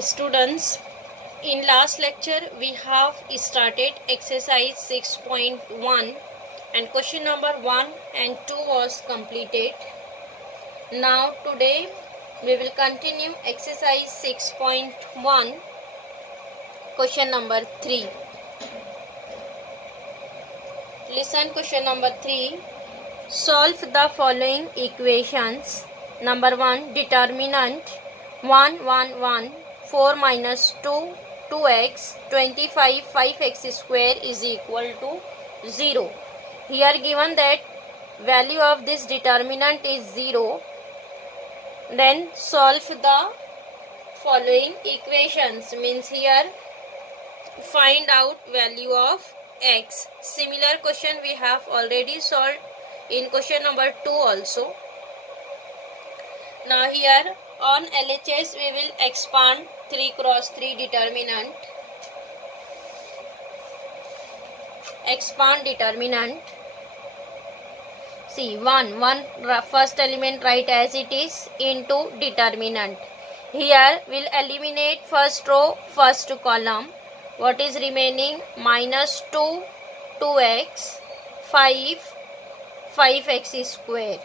Students, in last lecture we have started exercise 6.1 and question number 1 and 2 was completed. Now today we will continue exercise 6.1 question number 3. Listen question number 3. Solve the following equations. Number 1, determinant 1 1 1 4 minus 2 2x 25 5x square is equal to 0. Here given that value of this determinant is 0, then solve the following equations, means here find out value of x. Similar question we have already solved in question number 2 also. Now here on LHS we will expand 3 cross 3 determinant. Expand determinant. See, 1 first element write as it is into determinant. Here we'll eliminate first row, first column. What is remaining? Minus 2 2x 5 5x square.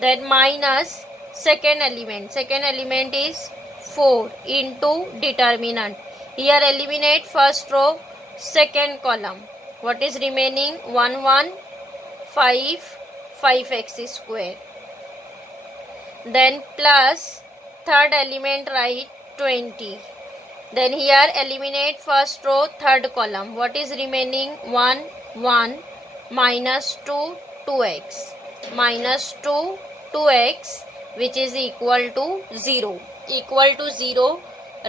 Then minus second element is 4 into determinant. Here eliminate first row, second column. What is remaining? 1 1 5 5x square. Then plus third element write 20. Then here eliminate first row, third column. What is remaining? 1 1 minus 2 2x minus 2 2x, which is equal to 0. Equal to 0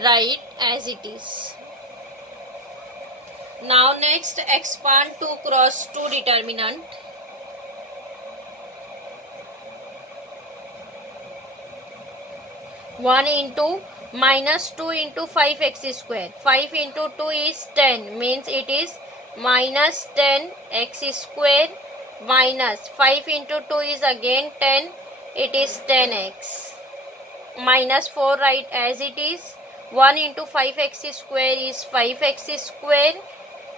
write as it is. Now next expand 2 cross 2 determinant. One into minus 2 into 5x square. 5 into 2 is 10, means it is minus 10x square minus 5 into 2 is again 10, it is 10x. Minus 4 write as it is. 1 into 5x square is 5x square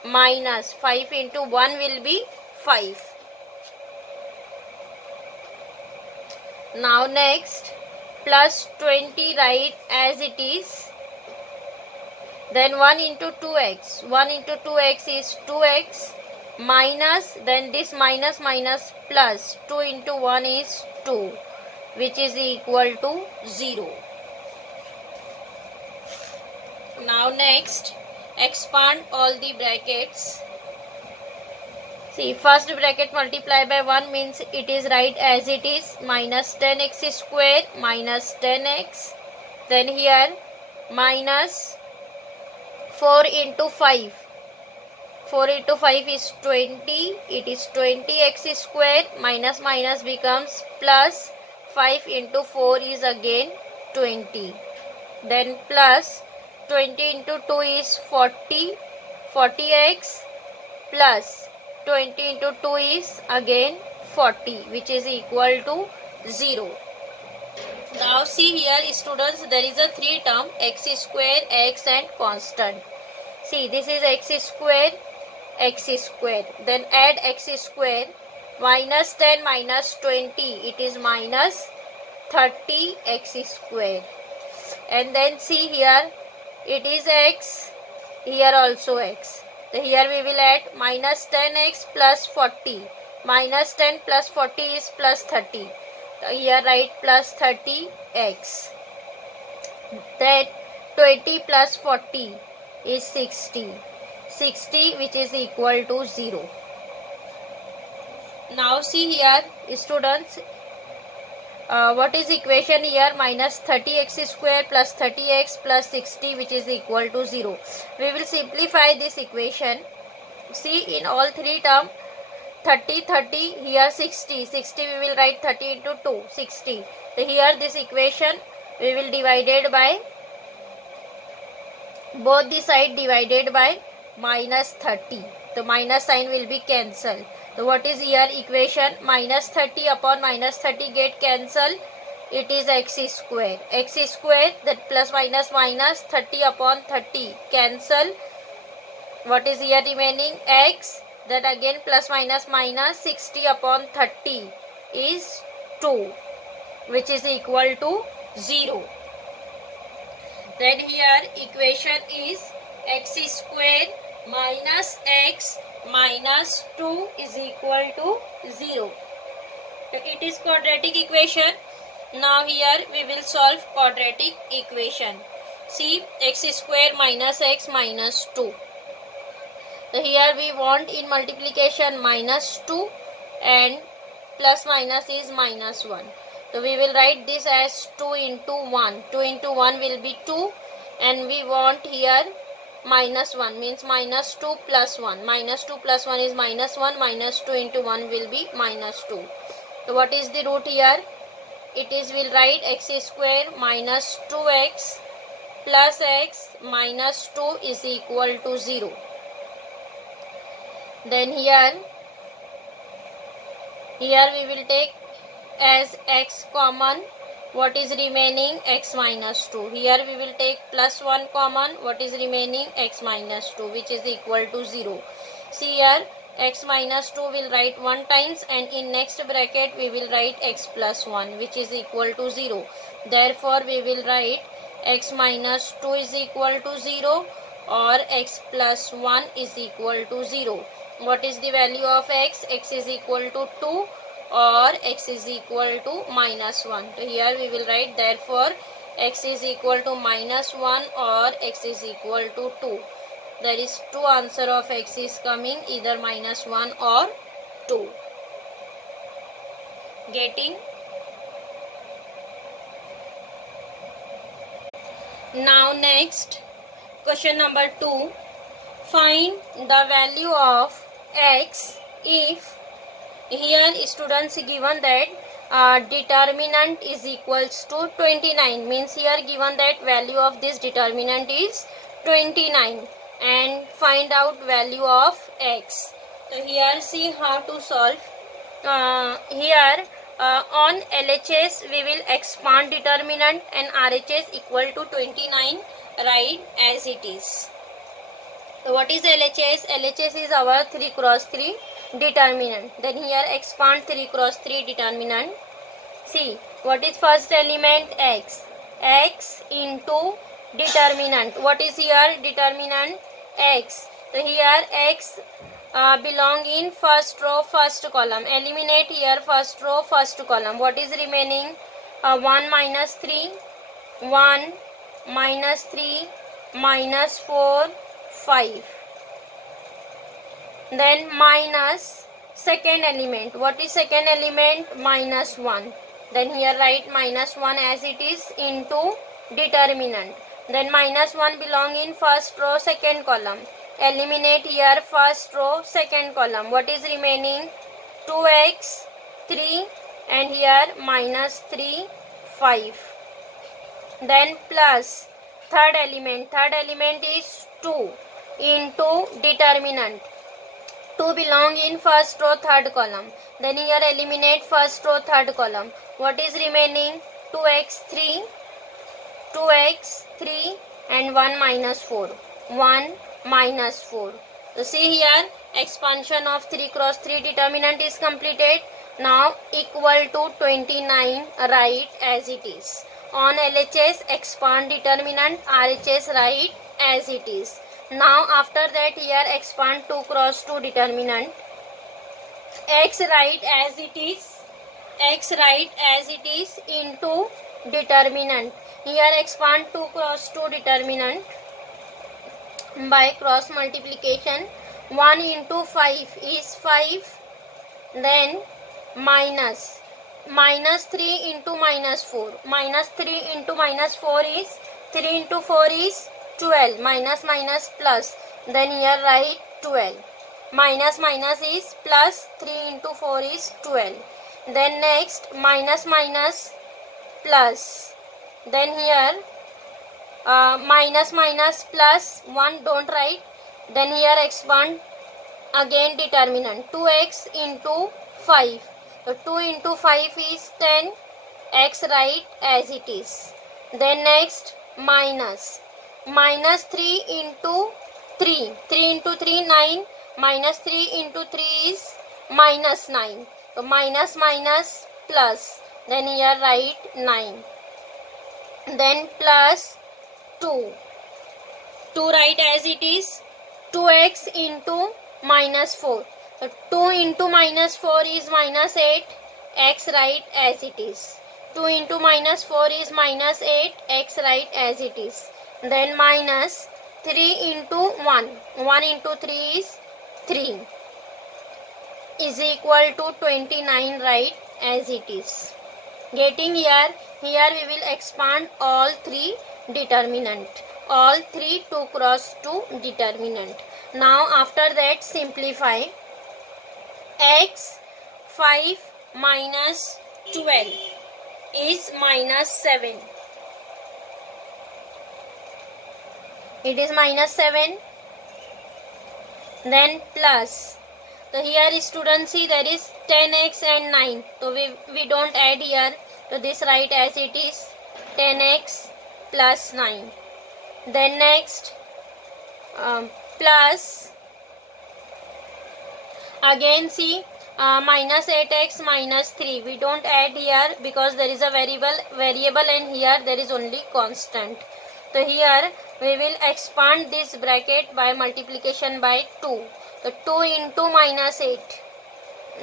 minus 5 into 1 will be 5. Now next plus 20 write as it is. Then 1 into 2x. 1 into 2x is 2x minus, then this minus minus plus 2 into 1 is 2, which is equal to 0. Now next expand all the brackets. See, first bracket multiply by 1 means it is right as it is, minus 10x square minus 10x. Then here minus 4 into 5. 4 into 5 is 20. It is 20x square minus minus becomes plus 5 into 4 is again 20. Then plus 20 into 2 is 40. 40x plus 20 into 2 is again 40, which is equal to 0. Now see here students, there is a 3 term, x square, x and constant. See, this is x square, then add x square, minus 10 minus 20, it is minus 30x square. And then see here, it is x, here also x. So here we will add minus 10x plus 40. Minus 10 plus 40 is plus 30. So here write plus 30x. Then 20 plus 40 is 60. 60, which is equal to 0. Now see here students, what is equation here? Minus 30x square plus 30x plus 60, which is equal to 0. We will simplify this equation. See, in all 3 terms, 30 30, here 60 60, we will write 30 into 2 60. So here this equation we will divided by, both the side divided by minus 30. The minus sign will be cancelled. So what is here equation? Minus 30 upon minus 30 get cancelled. it is x square. X square, that plus minus minus, 30 upon 30 cancel. What is here remaining? X, that again plus minus minus, 60 upon 30 is 2, which is equal to 0. Then here equation is x square minus x minus 2 is equal to 0. It is quadratic equation. Now here we will solve quadratic equation. See, x square minus x minus 2. So here we want in multiplication minus 2 and plus minus is minus 1. So we will write this as 2 into 1. 2 into 1 will be 2 and we want here minus 1 means minus 2 plus 1. Minus 2 plus 1 is minus 1. Minus 2 into 1 will be minus 2. So what is the root here? It is, we'll write x square minus 2x plus x minus 2 is equal to 0. Then here we will take as x common. What is remaining? X minus 2. Here we will take plus 1 common. What is remaining? X minus 2, which is equal to 0. See here, x minus 2 will write 1 times and in next bracket we will write x plus 1, which is equal to 0. Therefore we will write x minus 2 is equal to 0 or x plus 1 is equal to 0. What is the value of x? X is equal to 2 or x is equal to minus 1. So here we will write therefore x is equal to minus 1 or x is equal to 2. There is two answer of x is coming, either minus 1 or 2. Getting? Now next, question number 2. Find the value of x if here students given that determinant is equals to 29, means here given that value of this determinant is 29 and find out value of x. So here see how to solve. Here on LHS we will expand determinant and RHS equal to 29, write as it is. So what is LHS? LHS is our 3 cross 3 determinant. Then here expand 3 cross 3 determinant. See, what is first element? X. X into determinant. What is here determinant? X. So here x belong in first row, first column. Eliminate here first row, first column. What is remaining? 1 minus 3, 1 minus 3 minus 4, 5. Then minus second element. What is second element? Minus 1. Then here write minus 1 as it is into determinant. Then minus 1 belong in first row, second column. Eliminate here first row, second column. What is remaining? 2x, 3 and here minus 3, 5. Then plus third element. Third element is 2 into determinant. 2 belong in first row, third column. Then here eliminate first row, third column. What is remaining? 2x, 3 and 1 minus 4. 1 minus 4. So see here expansion of 3 cross 3 determinant is completed. Now equal to 29, write as it is. On LHS expand determinant, RHS write as it is. Now after that here expand 2 cross 2 determinant. X write as it is. X write as it is into determinant. Here expand 2 cross 2 determinant by cross multiplication. 1 into 5 is 5. Then minus 3 into minus 4. Minus 3 into minus 4 is 3 into 4 is 12. Minus minus plus. Then here write 12. Minus minus is plus. 3 into 4 is 12. Then next minus minus plus. Then here minus minus plus 1 don't write. Then here expand again determinant. 2x into 5. So 2 into 5 is 10 x write as it is. Then next minus 3 into 3, 3 into 3 9, minus 3 into 3 is minus 9. So minus minus plus, then here write 9. Then plus 2 write as it is, 2x into minus 4. So 2 into minus 4 is minus 8, x write as it is. 2 into minus 4 is minus 8, x write as it is. Then minus 3 into 1, 1 into 3 is 3, is equal to 29, write as it is. Getting here we will expand all three determinant, all three 2 cross 2 determinant. Now after that simplify. X 5 minus 12 is minus 7. It is minus 7. Then plus. So here students see there is 10x and 9. So we don't add here. So this write as it is, 10x plus 9. Then next plus. Again see minus 8x minus 3. We don't add here because there is a variable and here there is only constant. So here we will expand this bracket by multiplication by 2. So 2 into minus 8.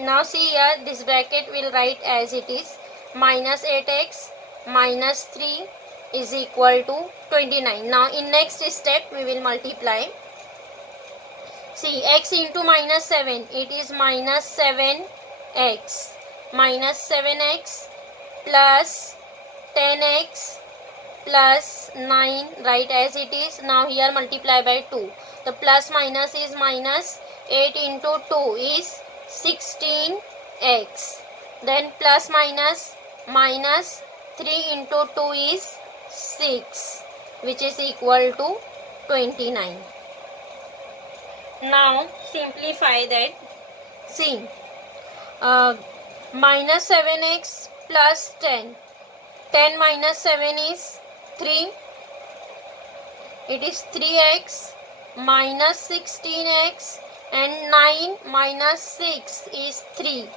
Now see here this bracket will write as it is, minus 8x minus 3 is equal to 29. Now in next step we will multiply. See, x into minus 7, it is minus 7x, minus 7x plus 10x plus 9, write as it is. Now here multiply by 2. The plus minus is minus, 8 into 2 is 16x. Then plus minus, minus 3 into 2 is 6, which is equal to 29. Now simplify that. See, minus 7x plus 10. 10 minus 7 is 3. It is 3x minus 16x and 9 minus 6 is 3.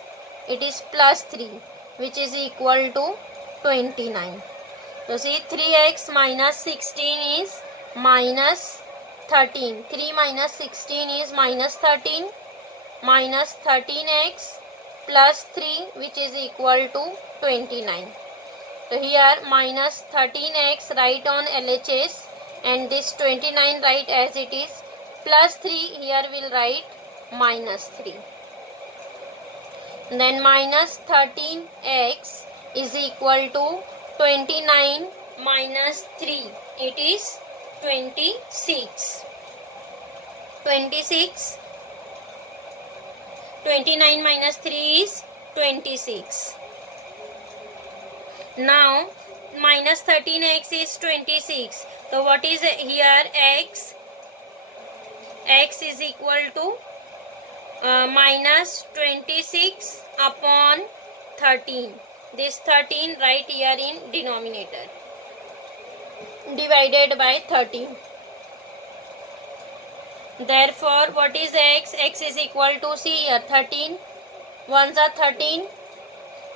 It is plus 3, which is equal to 29. So see, 3x minus 16 is minus 13. 3 minus 16 is minus 13. Minus 13x plus 3, which is equal to 29. So here minus 13x write on LHS and this 29 write as it is. Plus 3 here will write minus 3. Then minus 13x is equal to 29 minus 3. It is 26. 26. 29 minus 3 is 26. Now minus 13x is 26. So what is here x? X is equal to minus 26 upon 13. This 13 write here in denominator. Divided by 13. Therefore, what is x? X is equal to, see here, 13. 1s are 13.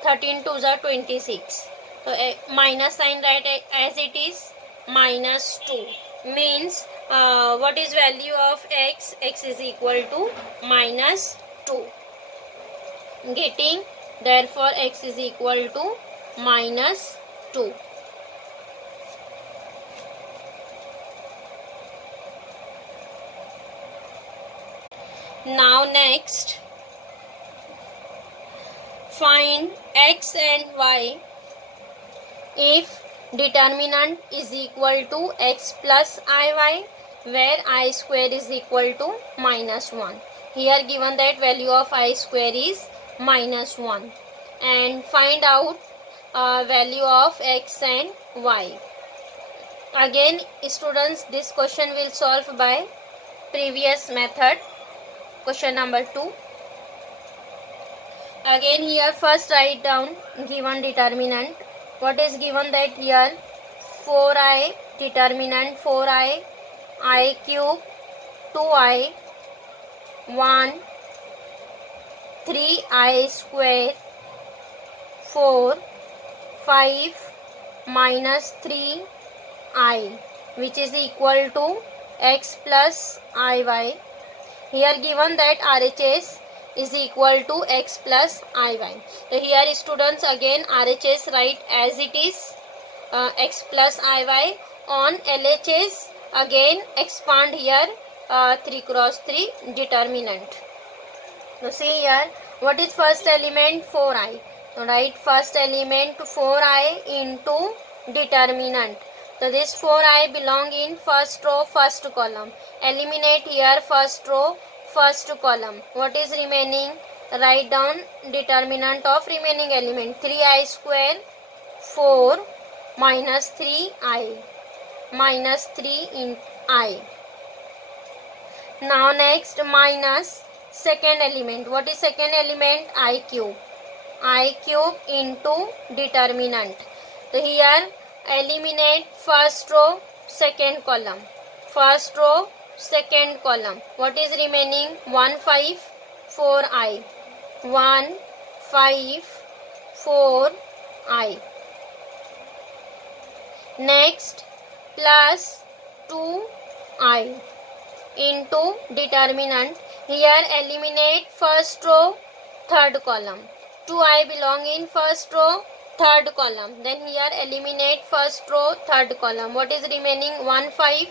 13 2s are 26. So, minus sign write as it is, minus 2. Means, what is value of x? X is equal to minus 2. Getting, therefore, x is equal to minus 2. Now next, find x and y if determinant is equal to x plus iy, where I square is equal to minus 1. Here given that value of I square is minus 1. And find out value of x and y. Again students, this question will solve by previous method. Question number 2. Again here first write down given determinant What is given that here? 4i, determinant 4i, I cube, 2i, 1, 3i square, 4, 5 minus 3i, which is equal to x plus iy. Here given that RHS is equal to x plus iy. So here students again RHS write as it is, x plus iy. On LHS again expand here 3 cross 3 determinant. So see here, what is first element? 4i. So write first element 4i into determinant. So this 4i belong in first row, first column. Eliminate here first row, first column. What is remaining? Write down determinant of remaining element. 3i square, 4 minus 3i, minus 3 in I. Now next minus second element. What is second element? I cube. I cube into determinant. So here eliminate first row, second column. First row, second column. What is remaining? 1, 5, 4i. 1, 5, 4i. Next plus 2i into determinant. Here eliminate first row, third column. 2i belong in first row, third column. Then here eliminate first row, third column. What is remaining? 1, 5,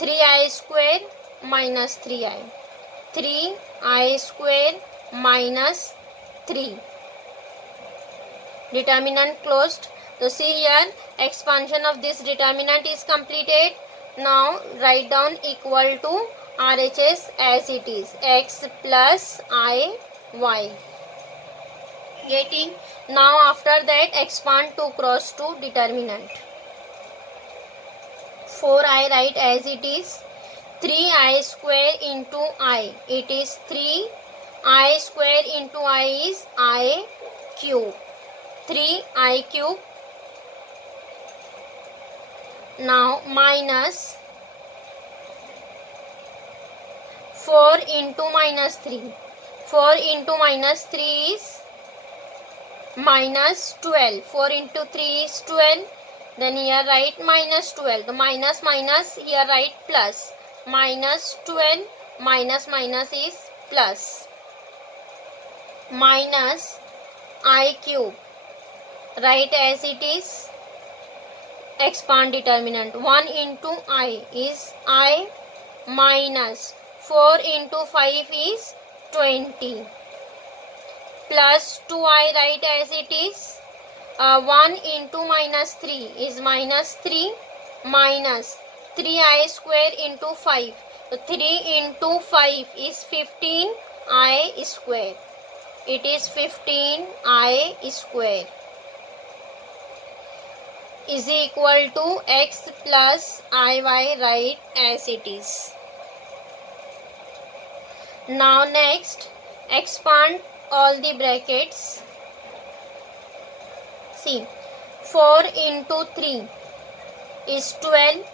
3i square minus 3i. 3i square minus 3. Determinant closed. So see here expansion of this determinant is completed. Now write down equal to RHS as it is, x plus I y. Getting? Now after that expand 2 cross 2 determinant. 4i write as it is, 3i square into I. It is 3i square into I is I cube. 3i cube. Now minus 4 into minus 3. 4 into minus 3 is minus 12. 4 into 3 is 12. Then here write minus 12. The minus minus here write plus. Minus 12 minus minus is plus. Minus I cube. Write as it is. Expand determinant. 1 into I is I minus 4 into 5 is 20. Plus 2i write as it is. 1 into minus 3 is minus 3 minus 3i square into 5. So 3 into 5 is 15i square. It is 15i square. Is equal to x plus iy, write as it is. Now next expand all the brackets. See, 4 into 3 is 12.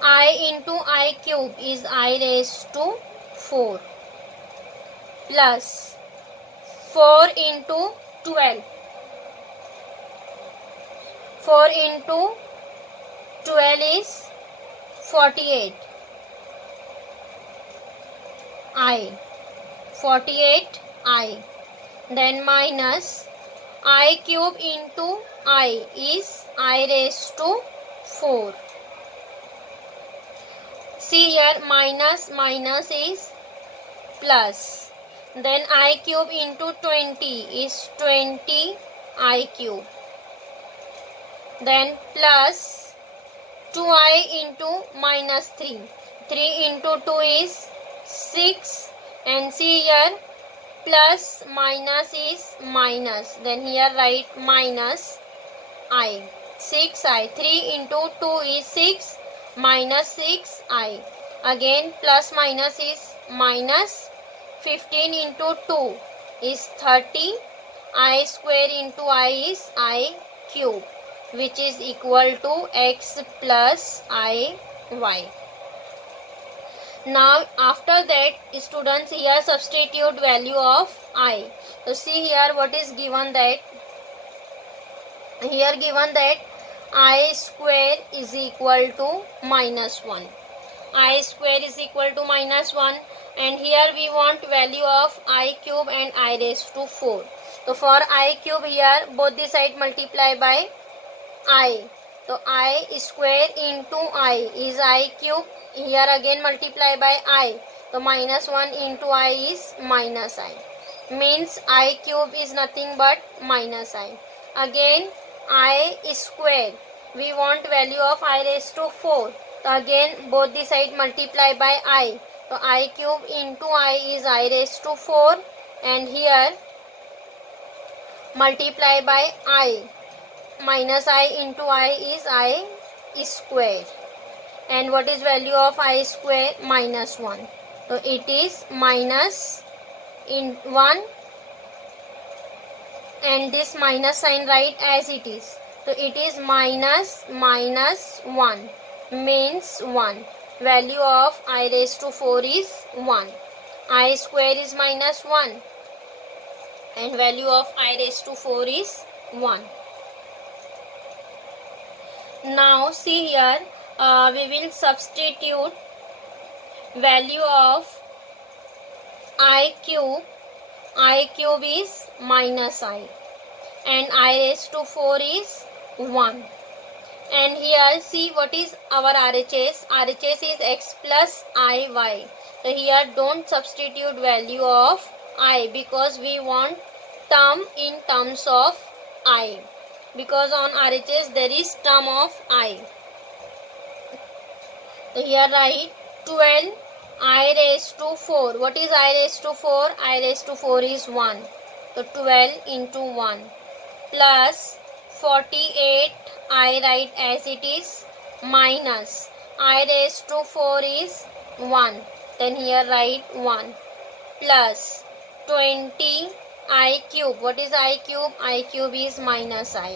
I into I cube is I raised to 4 plus 4 into 12. 4 into 12 is 48. I. 48 I. Then minus I cube into I is I raised to 4. See here minus minus is plus. Then I cube into 20 is 20 I cube. Then plus 2i into minus 3. 3 into 2 is 6. And see here plus minus is minus. Then here write minus I. 6i. 3 into 2 is 6. Minus 6i. Again plus minus is minus. 15 into 2 is 30. I square into I is I cube, which is equal to x plus I y. Now after that, students, here substitute value of I. So see here what is given, that here given that I square is equal to -1. I square is equal to -1, and here we want value of I cube and I raised to 4. So for I cube, here both the side multiply by I. So I square into I is I cube. Here again multiply by I. So -1 into I is minus I. Means I cube is nothing but minus I. Again I square. We want value of I raised to 4. So again both the side multiply by I. So I cube into I is I raised to 4. And here multiply by I. Minus I into I is I square. And what is value of I square? -1. So it is minus in 1, and this minus sign write as it is. So it is minus 1 means 1. Value of I raised to 4 is 1. I square is -1 and value of I raised to 4 is 1. Now see here, we will substitute value of I cube. I cube is minus I, and I raised to 4 is 1. And here see what is our RHS. RHS is x plus IY. So here don't substitute value of I, because we want term in terms of I. Because on RHS there is term of I. So here write 12 I raised to 4. What is I raised to 4? I raised to 4 is 1. So 12 into 1 plus 48 I write as it is minus I raised to 4 is 1. Then here write 1 plus 20 I cube. What is I cube? I cube is minus I.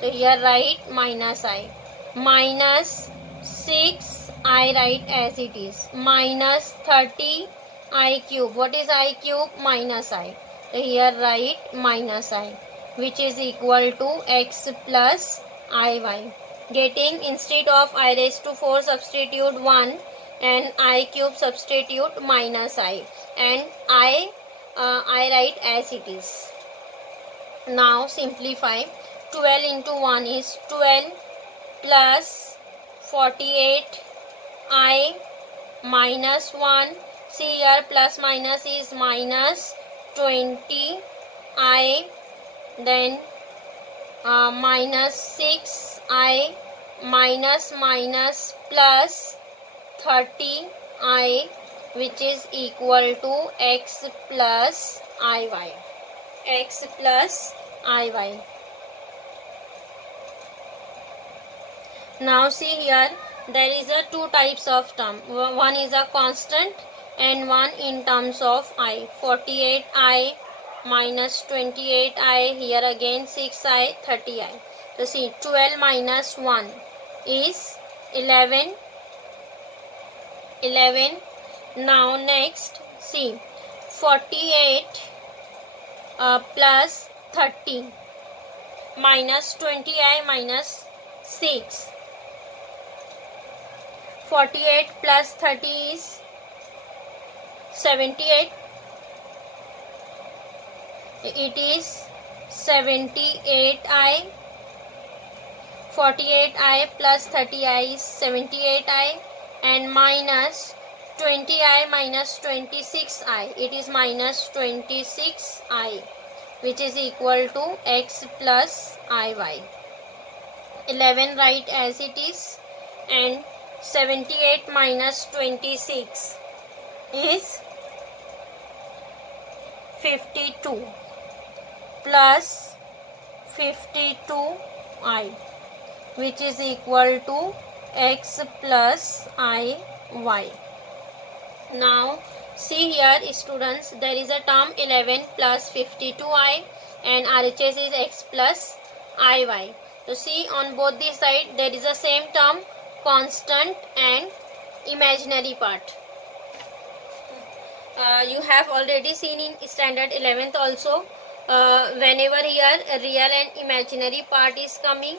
So here write minus I. Minus 6 I write as it is. Minus 30 I cube. What is I cube? Minus I. So here write minus I, which is equal to x plus IY. Getting instead of I raised to 4 substitute 1, and I cube substitute minus I, and I write as it is. Now simplify. 12 into 1 is 12 plus 48 I minus 1. See here plus minus is minus 20 I, then minus 6 I minus plus 30 I, which is equal to x plus IY. X plus IY. Now see here, there is a two types of term. One is a constant and one in terms of I. 48I minus 28I, here again 6I, 30I. So see, 12 minus 1 is 11. Now next, see, 48 plus 30 minus 20I minus 6. 48 plus 30 is 78. It is 78I. 48I plus 30I is 78I, and minus 20I minus 26I. It is minus 26I, which is equal to x plus IY. 11 write as it is, and 78 minus 26 is 52 plus 52I, which is equal to x plus IY. Now see here students, there is a term 11 plus 52I. and RHS is x plus IY. So see, on both the side there is a same term, constant and imaginary part. You have already seen in standard 11th also, whenever here a real and imaginary part is coming,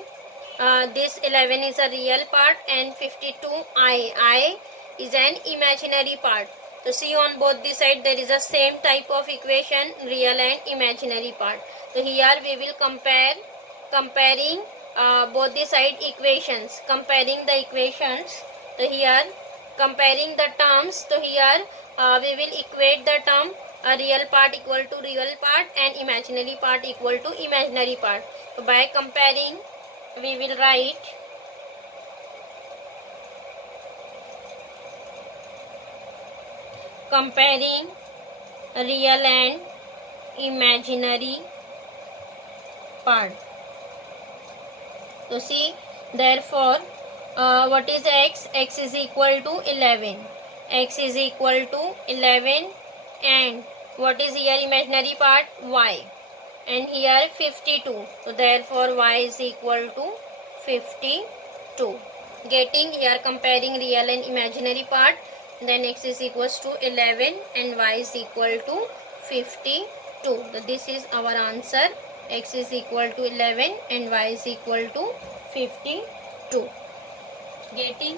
this 11 is a real part and 52 I is an imaginary part. So see, on both the side there is a same type of equation, real and imaginary part. So here we will comparing both the side equations, comparing the equations. So here comparing the terms, so here we will equate the term real part equal to real part and imaginary part equal to imaginary part. So by comparing we will write comparing real and imaginary part. So see, therefore what is x? X is equal to 11. X is equal to 11 and what is here imaginary part? Y, and here 52. So therefore y is equal to 52. Getting here comparing real and imaginary part, then x is equals to 11 and y is equal to 52. So this is our answer. X is equal to 11 and y is equal to 52. Getting